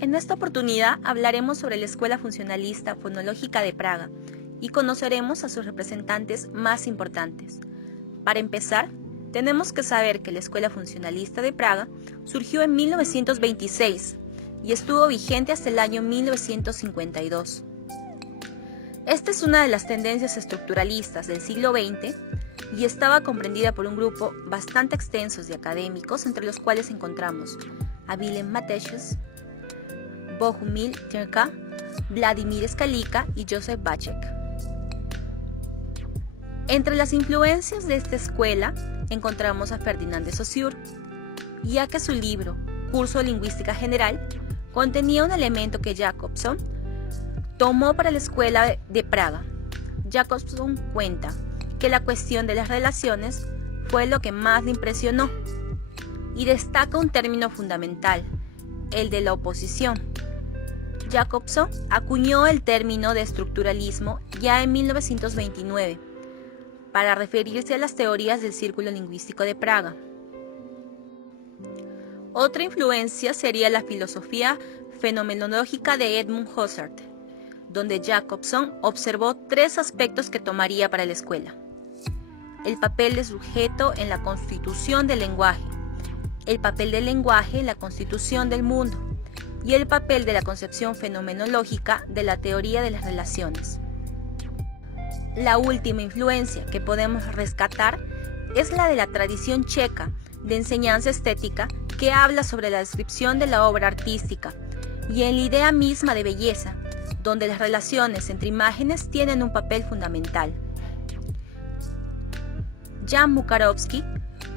En esta oportunidad hablaremos sobre la Escuela Funcionalista Fonológica de Praga y conoceremos a sus representantes más importantes. Para empezar, tenemos que saber que la Escuela Funcionalista de Praga surgió en 1926 y estuvo vigente hasta el año 1952. Esta es una de las tendencias estructuralistas del siglo XX y estaba comprendida por un grupo bastante extenso de académicos, entre los cuales encontramos a Willem Matthesius, Bohumil Trnka, Vladimir Skalika y Joseph Bacek. Entre las influencias de esta escuela encontramos a Ferdinand de Saussure, ya que su libro Curso de Lingüística General contenía un elemento que Jacobson tomó para la Escuela de Praga. Jacobson cuenta que la cuestión de las relaciones fue lo que más le impresionó y destaca un término fundamental, el de la oposición. Jacobson acuñó el término de estructuralismo ya en 1929 para referirse a las teorías del Círculo Lingüístico de Praga. Otra influencia sería la filosofía fenomenológica de Edmund Husserl, donde Jacobson observó tres aspectos que tomaría para la escuela: el papel del sujeto en la constitución del lenguaje, el papel del lenguaje en la constitución del mundo y el papel de la concepción fenomenológica de la teoría de las relaciones. La última influencia que podemos rescatar es la de la tradición checa de enseñanza estética, que habla sobre la descripción de la obra artística y en la idea misma de belleza, donde las relaciones entre imágenes tienen un papel fundamental. Jan Mukarovsky,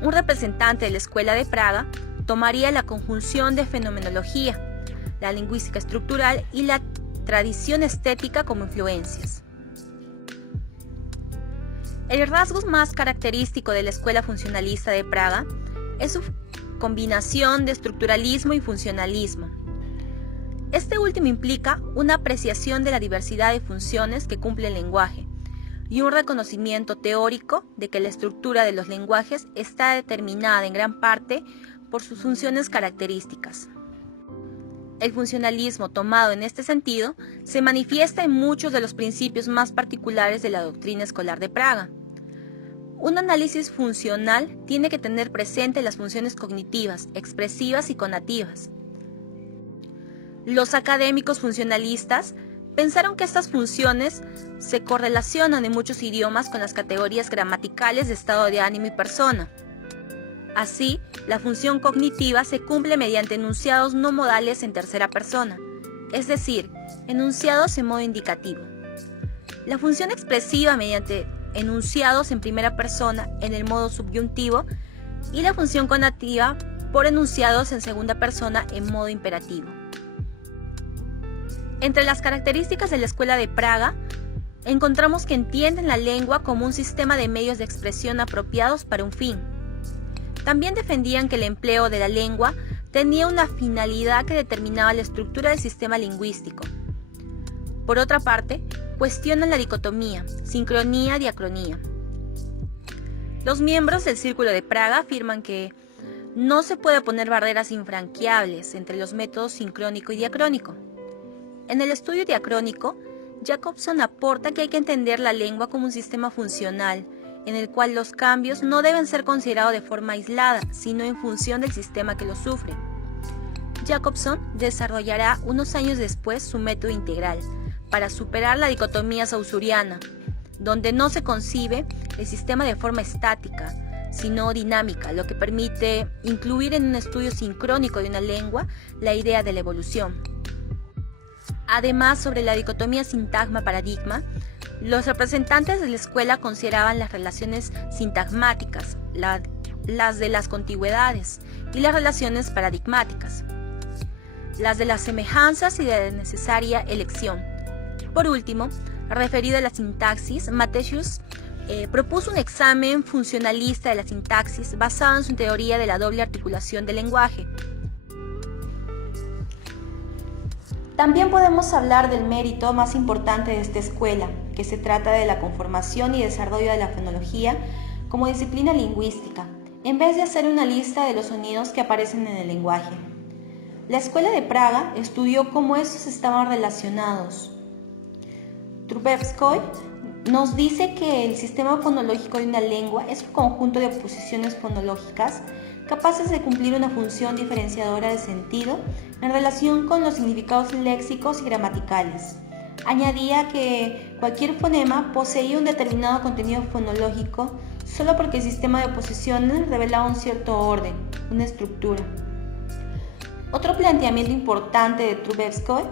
un representante de la Escuela de Praga, tomaría la conjunción de fenomenología, la lingüística estructural y la tradición estética como influencias. El rasgo más característico de la Escuela Funcionalista de Praga es su combinación de estructuralismo y funcionalismo. Este último implica una apreciación de la diversidad de funciones que cumple el lenguaje y un reconocimiento teórico de que la estructura de los lenguajes está determinada en gran parte por sus funciones características. El funcionalismo tomado en este sentido se manifiesta en muchos de los principios más particulares de la doctrina escolar de Praga. Un análisis funcional tiene que tener presente las funciones cognitivas, expresivas y conativas. Los académicos funcionalistas pensaron que estas funciones se correlacionan en muchos idiomas con las categorías gramaticales de estado de ánimo y persona. Así, la función cognitiva se cumple mediante enunciados no modales en tercera persona, es decir, enunciados en modo indicativo. La función expresiva mediante enunciados en primera persona en el modo subyuntivo y la función conativa por enunciados en segunda persona en modo imperativo. Entre las características de la Escuela de Praga, encontramos que entienden la lengua como un sistema de medios de expresión apropiados para un fin. También defendían que el empleo de la lengua tenía una finalidad que determinaba la estructura del sistema lingüístico. Por otra parte, cuestionan la dicotomía, sincronía-diacronía. Los miembros del Círculo de Praga afirman que no se puede poner barreras infranqueables entre los métodos sincrónico y diacrónico. En el estudio diacrónico, Jacobson aporta que hay que entender la lengua como un sistema funcional, en el cual los cambios no deben ser considerados de forma aislada, sino en función del sistema que los sufre. Jacobson desarrollará unos años después su método integral, para superar la dicotomía saussuriana, donde no se concibe el sistema de forma estática, sino dinámica, lo que permite incluir en un estudio sincrónico de una lengua la idea de la evolución. Además, sobre la dicotomía sintagma-paradigma, los representantes de la escuela consideraban las relaciones sintagmáticas, las de las contigüedades, y las relaciones paradigmáticas, las de las semejanzas y de la necesaria elección. Por último, referido a la sintaxis, Matthesius propuso un examen funcionalista de la sintaxis basado en su teoría de la doble articulación del lenguaje. También podemos hablar del mérito más importante de esta escuela, que se trata de la conformación y desarrollo de la fonología como disciplina lingüística, en vez de hacer una lista de los sonidos que aparecen en el lenguaje. La escuela de Praga estudió cómo estos estaban relacionados. Trubetskoy nos dice que el sistema fonológico de una lengua es un conjunto de oposiciones fonológicas capaces de cumplir una función diferenciadora de sentido en relación con los significados léxicos y gramaticales. Añadía que cualquier fonema poseía un determinado contenido fonológico solo porque el sistema de oposiciones revelaba un cierto orden, una estructura. Otro planteamiento importante de Trubetskoy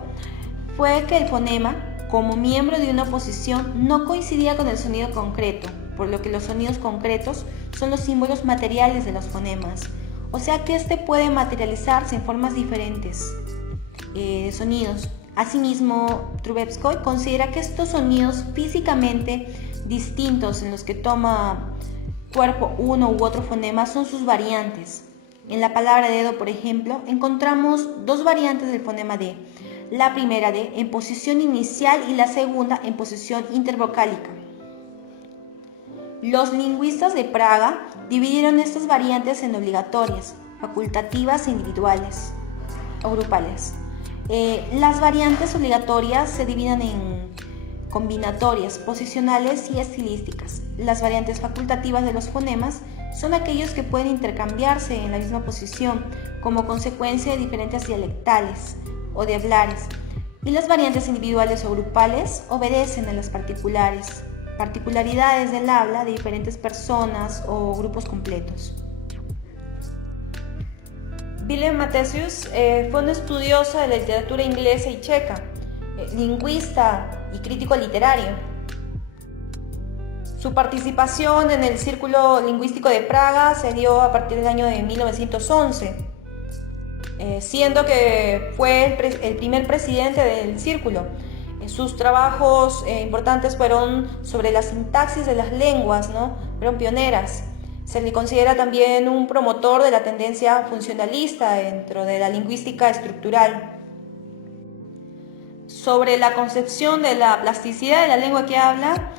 fue que el fonema, como miembro de una oposición, no coincidía con el sonido concreto, por lo que los sonidos concretos son los símbolos materiales de los fonemas, o sea que este puede materializarse en formas diferentes de sonidos. Asimismo, Trubetskoy considera que estos sonidos físicamente distintos en los que toma cuerpo uno u otro fonema son sus variantes. En la palabra dedo, por ejemplo, encontramos dos variantes del fonema D. La primera D en posición inicial y la segunda en posición intervocálica. Los lingüistas de Praga dividieron estas variantes en obligatorias, facultativas e individuales o grupales. Las variantes obligatorias se dividen en combinatorias, posicionales y estilísticas. Las variantes facultativas de los fonemas son aquellos que pueden intercambiarse en la misma posición como consecuencia de diferentes dialectales o de hablares, y las variantes individuales o grupales obedecen a las particularidades del habla de diferentes personas o grupos completos. Willem Matthesius fue un estudioso de la literatura inglesa y checa, lingüista y crítico literario. Su participación en el Círculo Lingüístico de Praga se dio a partir del año de 1911, siendo que fue el primer presidente del círculo. Sus trabajos importantes fueron sobre la sintaxis de las lenguas, ¿no? Fueron pioneras. Se le considera también un promotor de la tendencia funcionalista dentro de la lingüística estructural. Sobre la concepción de la plasticidad de la lengua que habla,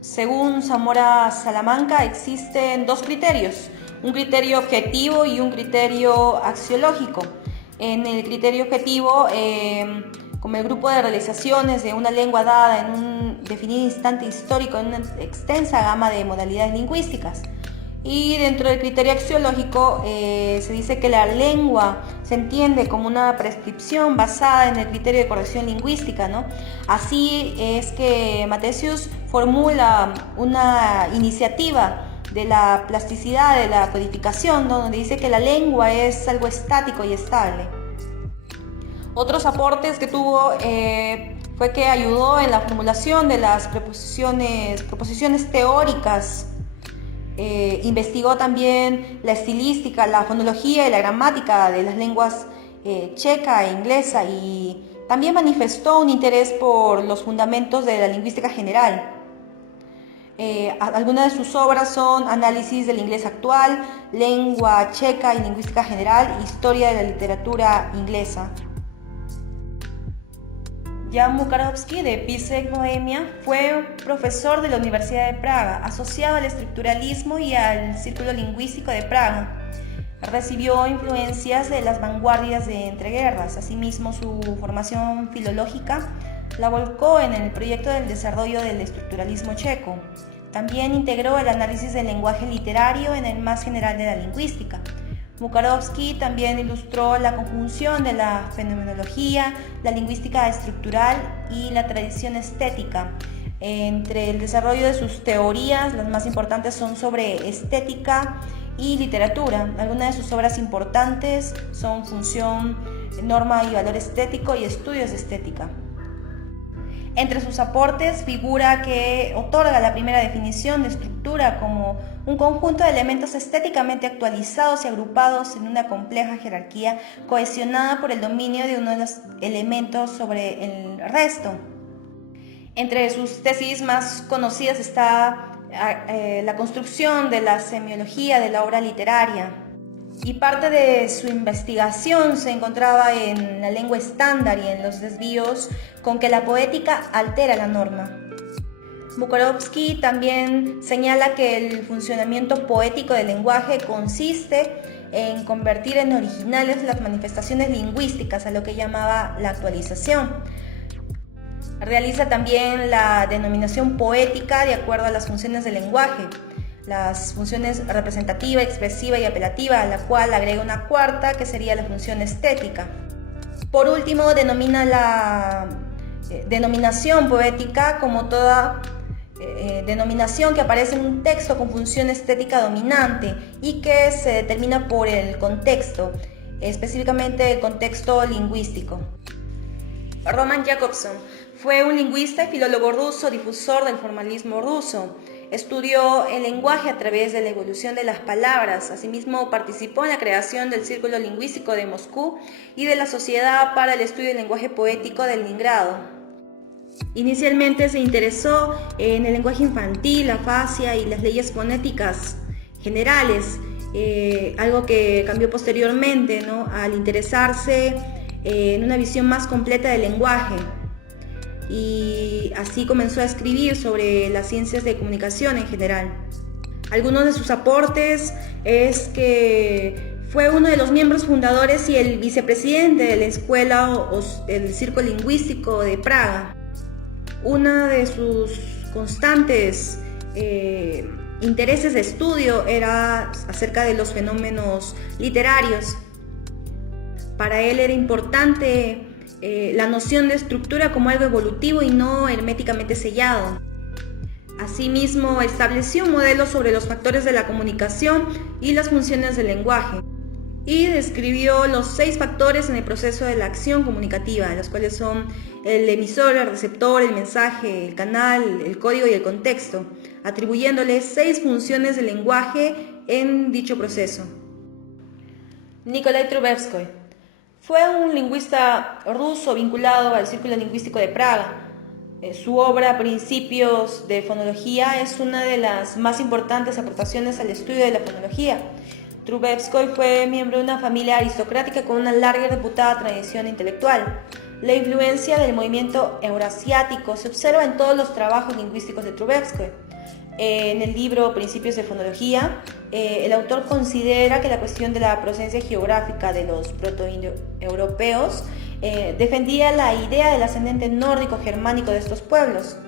según Zamora Salamanca, existen dos criterios, un criterio objetivo y un criterio axiológico. En el criterio objetivo, como el grupo de realizaciones de una lengua dada en un definido instante histórico en una extensa gama de modalidades lingüísticas. Y dentro del criterio axiológico se dice que la lengua se entiende como una prescripción basada en el criterio de corrección lingüística, ¿no? Así es que Matthesius formula una iniciativa de la plasticidad de la codificación, ¿no? Donde dice que la lengua es algo estático y estable. Otros aportes que tuvo fue que ayudó en la formulación de las proposiciones teóricas. Investigó también la estilística, la fonología y la gramática de las lenguas checa e inglesa, y también manifestó un interés por los fundamentos de la lingüística general. Algunas de sus obras son Análisis del inglés actual, Lengua checa y lingüística general, Historia de la literatura inglesa. Jan Mukarovsky, de Písek, Bohemia, fue profesor de la Universidad de Praga, asociado al estructuralismo y al Círculo Lingüístico de Praga. Recibió influencias de las vanguardias de entreguerras. Asimismo, su formación filológica la volcó en el proyecto del desarrollo del estructuralismo checo. También integró el análisis del lenguaje literario en el más general de la lingüística. Mukarovsky también ilustró la conjunción de la fenomenología, la lingüística estructural y la tradición estética. Entre el desarrollo de sus teorías, las más importantes son sobre estética y literatura. Algunas de sus obras importantes son Función, Norma y Valor Estético y Estudios de Estética. Entre sus aportes figura que otorga la primera definición de estructura como un conjunto de elementos estéticamente actualizados y agrupados en una compleja jerarquía cohesionada por el dominio de uno de los elementos sobre el resto. Entre sus tesis más conocidas está la construcción de la semiología de la obra literaria, y parte de su investigación se encontraba en la lengua estándar y en los desvíos con que la poética altera la norma. Mukarovsky también señala que el funcionamiento poético del lenguaje consiste en convertir en originales las manifestaciones lingüísticas, a lo que llamaba la actualización. Realiza también la denominación poética de acuerdo a las funciones del lenguaje, las funciones representativa, expresiva y apelativa, a la cual agrega una cuarta que sería la función estética. Por último, denomina la denominación poética como toda denominación que aparece en un texto con función estética dominante y que se determina por el contexto, específicamente el contexto lingüístico. Roman Jakobson fue un lingüista y filólogo ruso, difusor del formalismo ruso. Estudió el lenguaje a través de la evolución de las palabras. Asimismo, participó en la creación del Círculo Lingüístico de Moscú y de la Sociedad para el Estudio del Lenguaje Poético de Leningrado. Inicialmente se interesó en el lenguaje infantil, la afasia y las leyes fonéticas generales, algo que cambió posteriormente, ¿no?, al interesarse en una visión más completa del lenguaje. Y así comenzó a escribir sobre las ciencias de comunicación en general. Algunos de sus aportes es que fue uno de los miembros fundadores y el vicepresidente de la escuela o el Círculo Lingüístico de Praga. Una de sus constantes intereses de estudio era acerca de los fenómenos literarios. Para él era importante la noción de estructura como algo evolutivo y no herméticamente sellado. Asimismo, estableció un modelo sobre los factores de la comunicación y las funciones del lenguaje, y describió los 6 factores en el proceso de la acción comunicativa, los cuales son el emisor, el receptor, el mensaje, el canal, el código y el contexto, atribuyéndole 6 funciones del lenguaje en dicho proceso. Nikolai Trubetskoy fue un lingüista ruso vinculado al Círculo Lingüístico de Praga. Su obra Principios de Fonología es una de las más importantes aportaciones al estudio de la fonología. Trubetskoy fue miembro de una familia aristocrática con una larga y reputada tradición intelectual. La influencia del movimiento eurasiático se observa en todos los trabajos lingüísticos de Trubetskoy. En el libro Principios de Fonología, el autor considera que la cuestión de la procedencia geográfica de los protoindoeuropeos defendía la idea del ascendente nórdico germánico de estos pueblos,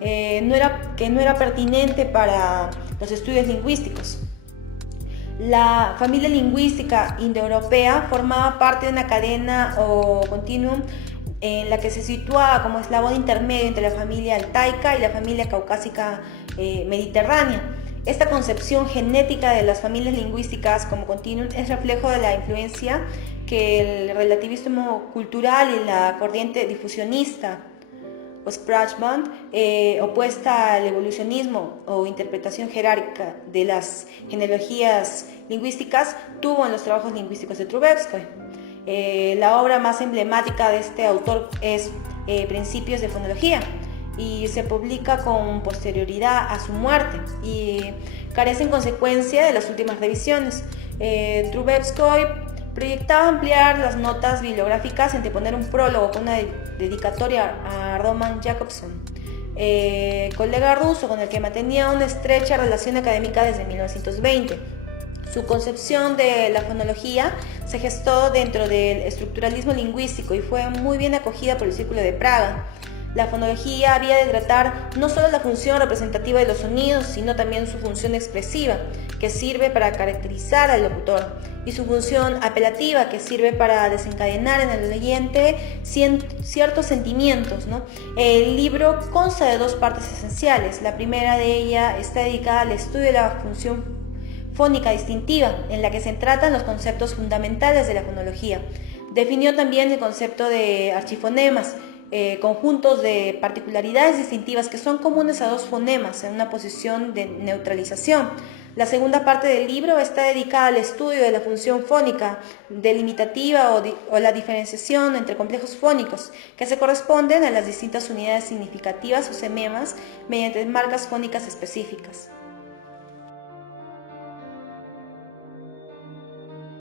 que no era pertinente para los estudios lingüísticos. La familia lingüística indoeuropea formaba parte de una cadena o continuum en la que se situaba como eslabón intermedio entre la familia altaica y la familia caucásica mediterránea. Esta concepción genética de las familias lingüísticas como continuum es reflejo de la influencia que el relativismo cultural y la corriente difusionista o Sprachband, opuesta al evolucionismo o interpretación jerárquica de las genealogías lingüísticas, tuvo en los trabajos lingüísticos de Trubetskoy. La obra más emblemática de este autor es Principios de Fonología, y se publica con posterioridad a su muerte y carece en consecuencia de las últimas revisiones. Trubetskoy proyectaba ampliar las notas bibliográficas, anteponer un prólogo con una dedicatoria a Roman Jakobson, colega ruso con el que mantenía una estrecha relación académica desde 1920. Su concepción de la fonología se gestó dentro del estructuralismo lingüístico y fue muy bien acogida por el Círculo de Praga. La fonología había de tratar no solo la función representativa de los sonidos, sino también su función expresiva, que sirve para caracterizar al locutor, y su función apelativa, que sirve para desencadenar en el oyente ciertos sentimientos, ¿no? El libro consta de 2 partes esenciales. La primera de ellas está dedicada al estudio de la función fónica distintiva, en la que se tratan los conceptos fundamentales de la fonología. Definió también el concepto de archifonemas, conjuntos de particularidades distintivas que son comunes a 2 fonemas en una posición de neutralización. La segunda parte del libro está dedicada al estudio de la función fónica delimitativa o la diferenciación entre complejos fónicos que se corresponden a las distintas unidades significativas o sememas mediante marcas fónicas específicas.